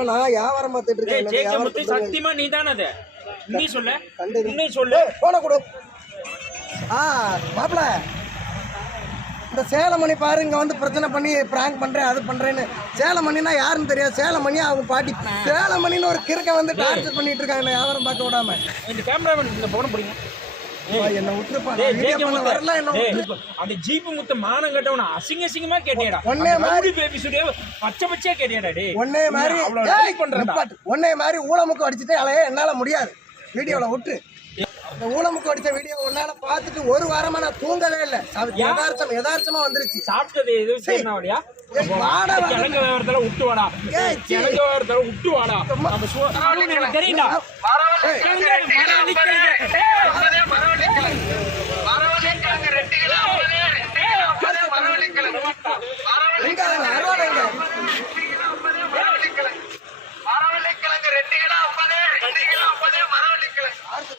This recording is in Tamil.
இப்ப நான் வியாபாரம் பார்த்துட்டு இருக்கேன். சத்தியமா நீ தானே அது நீ சொல்லு போன கொடு. மாப்பிள இந்த சேலமணி பாரு, இங்க வந்து பிரச்சனை பண்ணி பிராங்க் பண்றேன் அது பண்றேன்னு. சேலமணினா யாருன்னு தெரியாது. சேலமணி அவங்க பாட்டி. சேலமணின்னு ஒரு கிறுக்க வந்து டார்ச்சர் பண்ணிட்டு இருக்காங்க வியாபாரம் பார்க்க விடாம. இந்த கேமராமேன் இந்த போன பிடிங்க என்ன விட்டுருப்பா. அந்த ஜீப்பு முத்த மானம் கட்டவன அசிங்க அசிங்கமா கேட்டியடா. ஒன்னே மாதிரி பேபி சுடியோ பச்சை பச்சையா கேட்டியடா. டேய் ஒன்னே மாதிரி ஊளமுக்கு அடிச்சிட்டே அலைய என்னால முடியாது. வீடியோல விட்டு இந்த ஊளமுக்கு அடிச்ச வீடியோ ஒன்னால பார்த்துட்டு ஒரு வாரமா நான் தூங்கவே இல்லை. யதார்த்தமா வந்துருச்சு. சாப்பிட்டது எதுவும் செய்யணாவடியா? கிழங்கு வியாபாரத்துல விட்டு வாடா. கிழங்கு வியாபாரத்துல விட்டு வாடா. நம்ம தெரியும்டா.